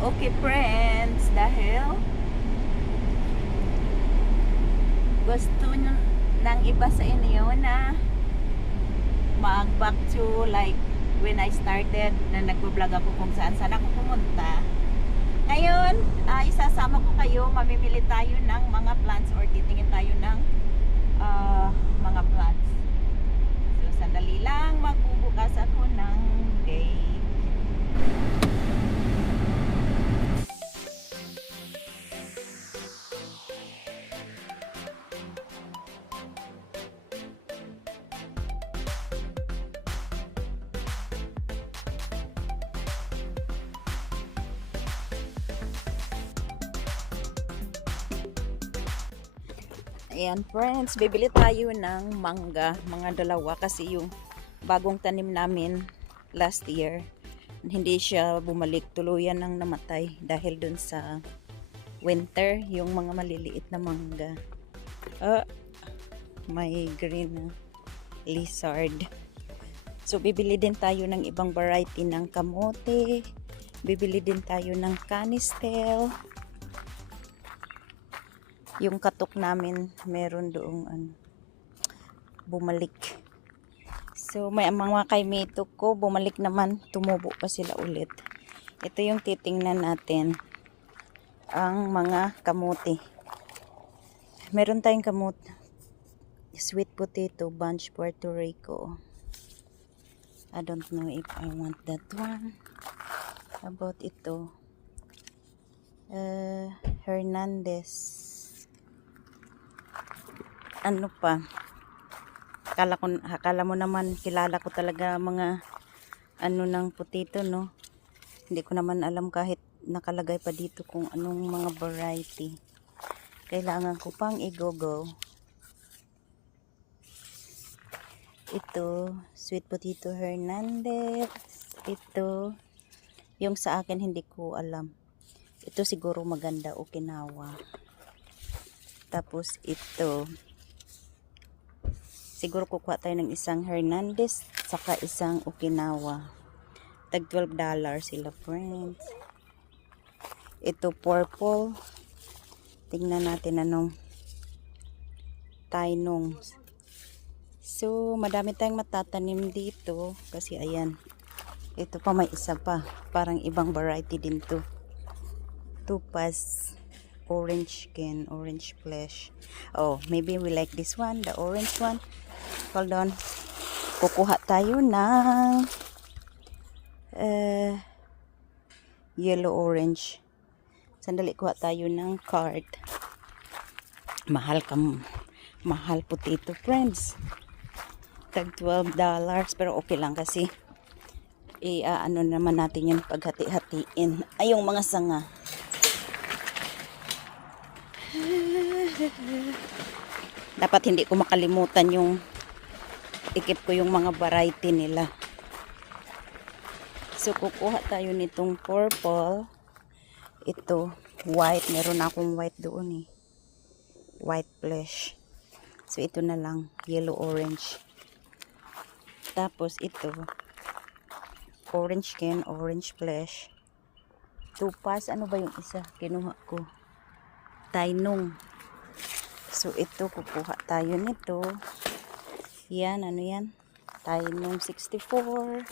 Okay friends, dahil gusto nyo ng iba sa inyo na mag back to like when I started na nagbo-vlog ako kung saan saan ako pumunta. Ngayon, isasama ko kayo, mamimili tayo ng mga plants or titingin tayo ng mga plants. So sandali lang, magbubukas ako ng gate. Ayan friends, bibili tayo ng mangga, mga dalawa kasi yung bagong tanim namin last year, hindi siya bumalik, tuluyan nang namatay dahil dun sa winter, yung mga maliliit na mangga. May green lizard. So bibili din tayo ng ibang variety ng kamote, bibili din tayo ng canistel. Yung katok namin meron doong bumalik. So may mga kaimito ko bumalik naman, tumubo pa sila ulit. Ito yung titingnan natin, ang mga kamote. Meron tayong kamote, sweet potato, bunch Puerto Rico. I don't know if I want that one. About ito, Hernandez. Ano pa, akala mo naman kilala ko talaga mga ano ng potato, no? Hindi ko naman alam kahit nakalagay pa dito kung anong mga variety. Kailangan ko pang i-google. Ito, sweet potato Hernandez. Ito, yung sa akin hindi ko alam. Ito siguro maganda, Okinawa. Tapos ito, siguro kukuha tayo ng isang Hernandez saka isang Okinawa. Tag $12 sila friends. Ito purple. Tingnan natin anong tainong. So madami tayong matatanim dito kasi ayan. Ito pa, may isa pa. Parang ibang variety din to. Topaz. Orange skin, orange flesh. Oh, maybe we like this one, the orange one. Hold on. Kukuha tayo ng yellow orange. Sandali, kuha tayo ng card. Mahal potato friends. Tag $12 pero okay lang kasi ano naman natin yun paghati-hatiin. Ay, yung mga sanga. Dapat hindi ko makalimutan yung ikip ko yung mga variety nila. So kukuha tayo nitong purple. Ito white, meron akong white doon white flesh. So ito na lang, yellow orange. Tapos ito orange skin, orange flesh. Topaz, ano ba yung isa kinuha ko? Tainong. So ito, kukuha tayo nito. Yan, ano yan? Tainong 64.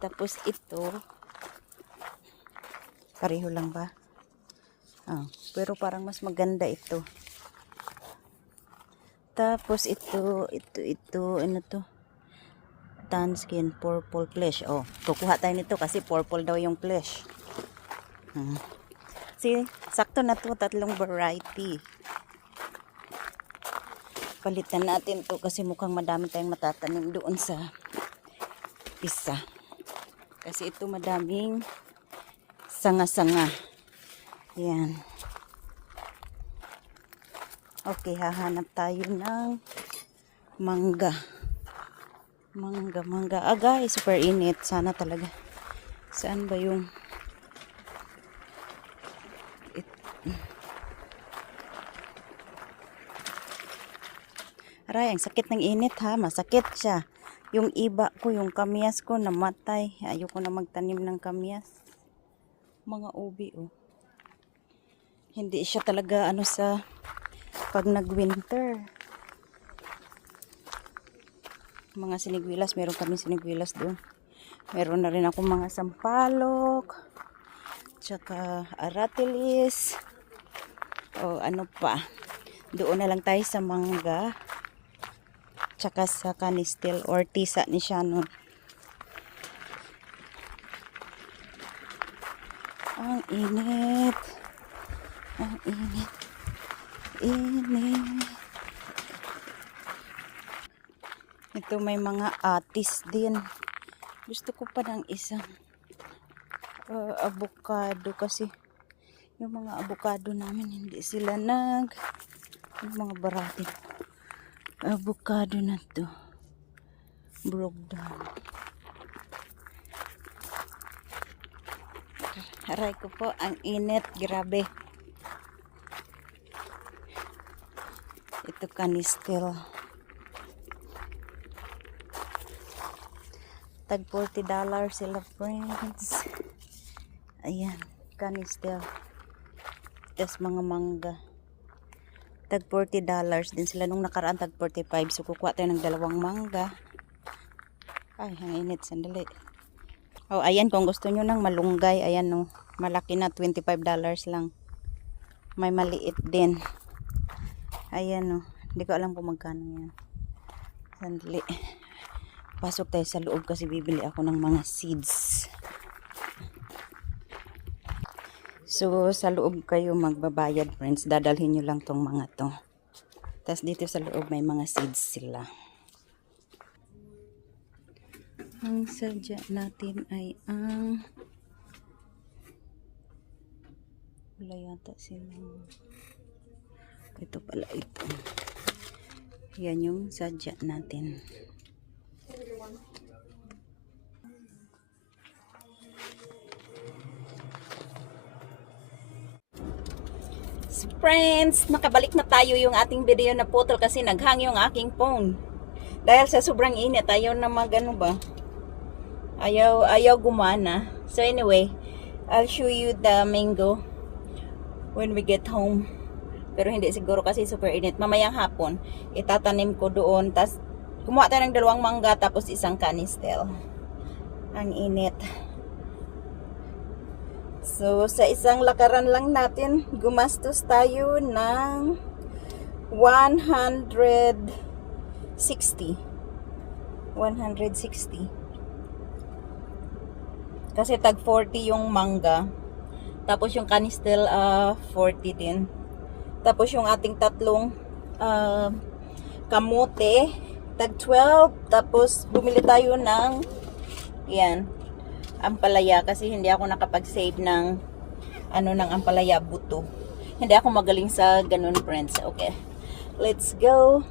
Tapos ito, pareho lang ba? Pero parang mas maganda ito. Tapos ito, ano to? Tan skin, purple flesh. Oh, kukuha tayo nito kasi purple daw yung flesh. See, sakto na to, tatlong variety. Palitan natin to kasi mukhang madami tayong matatanim doon sa isa. Kasi ito madaming sanga-sanga. Yan. Okay, hahanap tayo ng mangga. Mangga. Guys, super init. Sana talaga. Saan ba yung aray, ang sakit ng init ha. Masakit siya. Yung iba ko, yung kamyas ko namatay. Ayoko na magtanim ng kamyas. Mga ubi oh. Hindi siya talaga ano sa pag nag-winter. Mga sinigwilas, meron kami sinigwilas doon. Meron na rin ako mga sampalok, tsaka aratilis, o ano pa. Doon na lang tayo sa mangga, tsaka sa kanistil or tisa ni Shannon. Ang init. Ang init. Init. Ito may mga atis din. Gusto ko pa ng isang avocado kasi yung mga avocado namin hindi sila yung mga barating avocado na to broke down. Aray ko po, ang init, grabe. Ito kanistil. Tag $40 sila, friends. Ayan, kanistil. Tapos mga mangga. Tag $40 din sila. Nung nakaraan, tag 45. So, kukuha tayo ng 2 mangga. Ay, ang init, sandali. Oh, ayan, kung gusto nyo ng malunggay, ayan, no. Malaki na, $25 lang. May maliit din. Ayan, no. Hindi ko alam kung magkano yan. Sandali. Pasok tayo sa loob kasi bibili ako ng mga seeds. So, sa loob kayo magbabayad, friends. Dadalhin nyo lang tong mga to. Tapos dito sa loob may mga seeds sila. Ang sadya natin ay ang wala yata silang ito pala ito. Yan yung sadya natin. So friends, nakabalik na tayo yung ating video na putol kasi naghang yung aking phone. Dahil sa sobrang init, ayaw na magano ba? Ayaw gumana. So anyway, I'll show you the mango when we get home. Pero hindi siguro kasi super init. Mamayang hapon, itatanim ko doon. Tapos, kumuha tayo ng 2 mangga tapos isang kanistel. Ang init. So, sa isang lakaran lang natin, gumastos tayo ng 160. Kasi tag 40 yung mangga. Tapos yung kanistel 40 din. Tapos yung ating tatlong kamote tag 12. Tapos bumili tayo ng yan, ampalaya kasi hindi ako nakapag-save ng ng ampalaya buto. Hindi ako magaling sa ganun, friends. Okay. Let's go.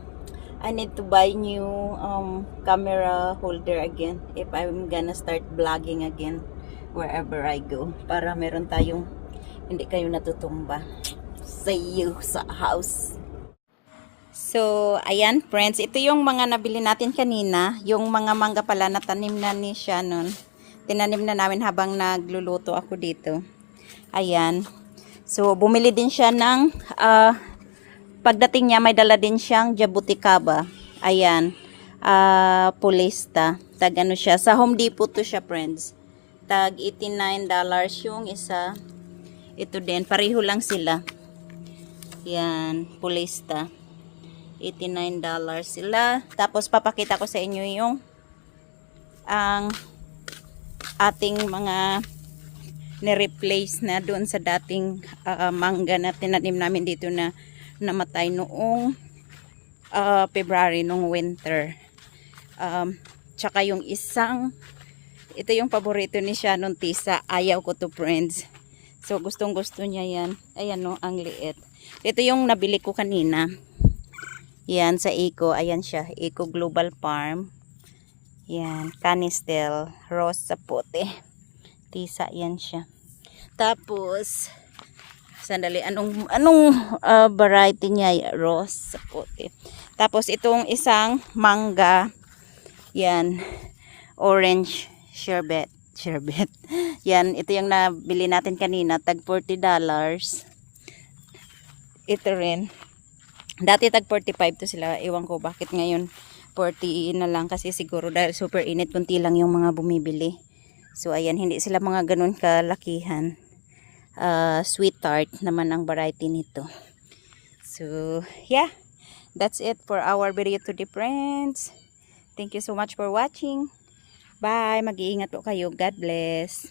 I need to buy new camera holder again if I'm gonna start vlogging again wherever I go, para meron tayong hindi kayo natutumba. See you sa house. So, ayan friends, ito yung mga nabili natin kanina, yung mga mangga pala na tanim na ni Shannon. Tinanim na namin habang nagluluto ako dito. Ayan. So, bumili din siya ng pagdating niya may dala din siyang jabuticaba. Ayan. Pulista. Tag ano siya, sa Home Depot to siya, friends. Tag $89 yung isa. Ito din, pareho lang sila. Yan, pulista. $89 sila. Tapos papakita ko sa inyo yung ang ating mga ni-replace na doon sa dating mangga na tinanim namin dito na namatay noong February, nung winter. Tsaka yung isang, ito yung paborito ni Shannon, tisa. Ayaw ko to, friends. So, gustong gusto niya yan. Ayan no, ang liit. Ito yung nabili ko kanina. Yan, sa Eco. Ayan siya. Eco Global Farm. Yan. Canistel. Rose sa puti. Tisa, yan siya. Tapos, sandali. Anong variety niya? Rose sa puti. Tapos, itong isang mangga. Yan. Orange sherbet. Sherbet. Yan, ito yung nabili natin kanina, tag $40. Ito rin. Dati tag 45 to sila. Ewan ko bakit ngayon 40 na lang kasi siguro dahil super init, kunti lang yung mga bumibili. So ayan, hindi sila mga ganun kalakihan. Sweet tart naman ang variety nito. So yeah, that's it for our video today, friends. Thank you so much for watching. Bye. Mag-iingat po kayo. God bless.